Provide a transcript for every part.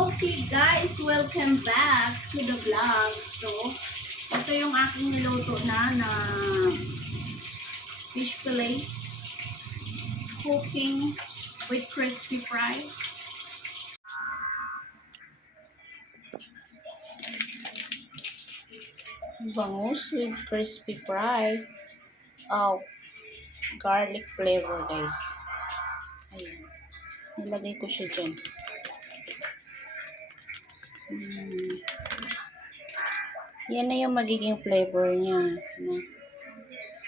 Okay guys, welcome back to the vlog. So, ito yung aking niluto na fish fillet cooking with crispy fry. Bangus with crispy fry. Oh, garlic flavor guys. Ayun. Nilagay ko siya dyan. Yan na yung magiging flavor niya.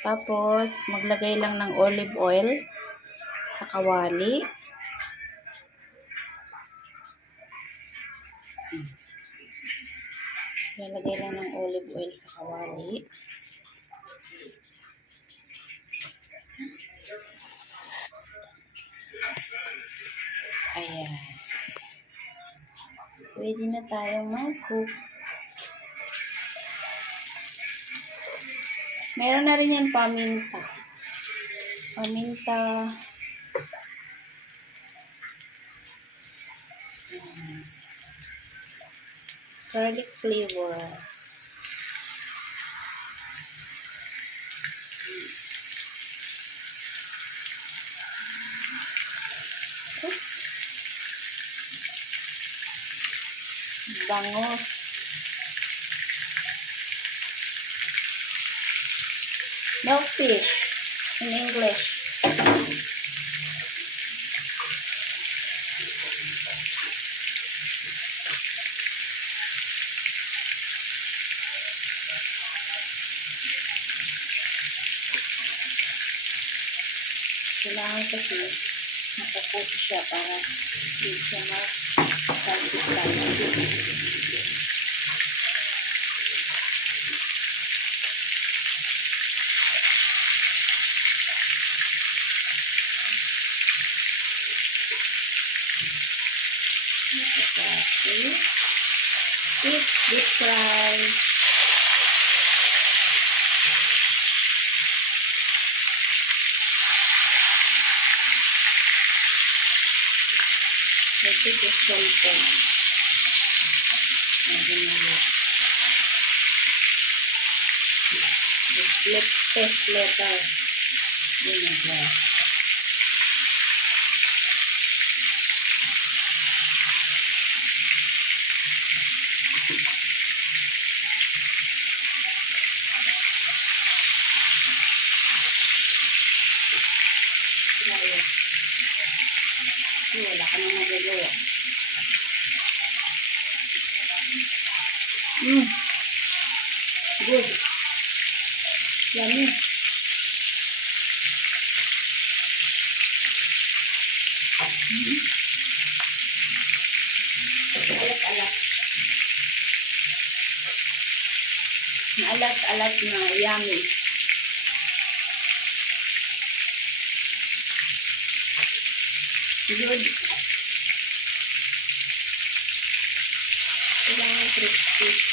Tapos, maglagay lang ng olive oil sa kawali. Lalagay lang ng olive oil sa kawali. Ayan. Pwede na tayong mag-cook. Meron na rin yan paminta. Paminta. Garlic flavor. Bangus. Milkfish in English. Kailangan kasi nakacook siya para hindi siya mag-salpit-salpit. It's deep fry. This is simple. The flip test letter. Wala ka nang magagawa. Good. Yummy. Alat-alat. Alat-alat na yummy. Good. Kailangan crispy.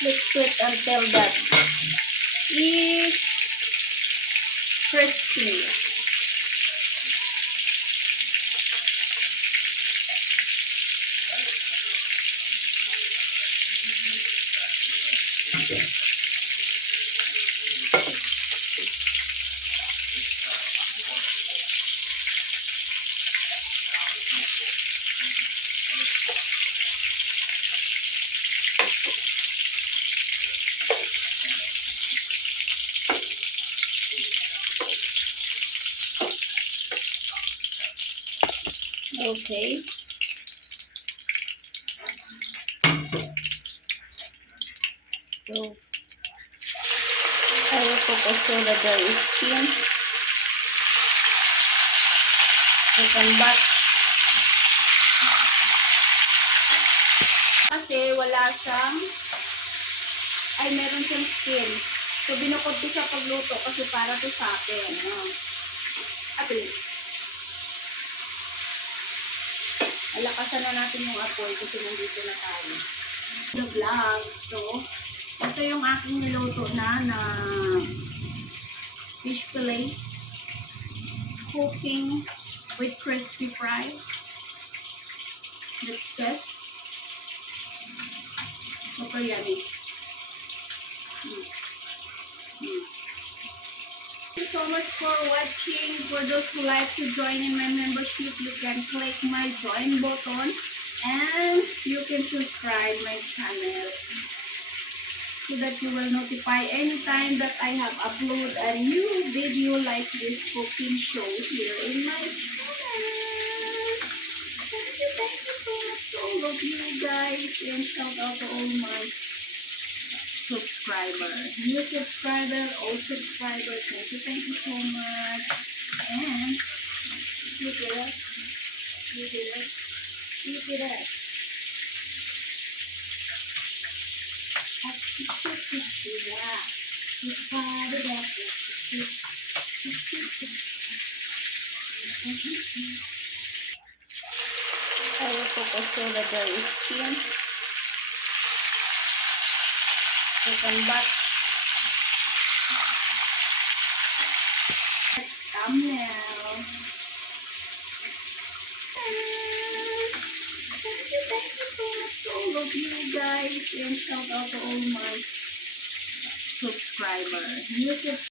Let's cook until that is crispy. Okay. So, I will cook also that there is skin. Second batch. Kasi wala siyang, meron siyang skin. So, binukod ko siya pagluto kasi para to sa akin. At alakasan na natin yung apoy kasi nandito na tayo. The vlog. So, ito yung aking niluto na fish fillet. Cooking with crispy fry. Let's test. Super yummy. Thank you so much for watching. For those who like to join in my membership, you can click my join button and you can subscribe my channel so that you will notify anytime that I have uploaded a new video like this cooking show here in my channel. Thank you so much to all of you guys, and shout out to all my subscribers, new subscriber, old subscriber. Thank you so much. And look at us, look at us, look at us. I will cook also that there is skin. Second batch. Let's thumbnail. Thank you so much to all of you guys, and shout out to all my subscribers. New subscribers.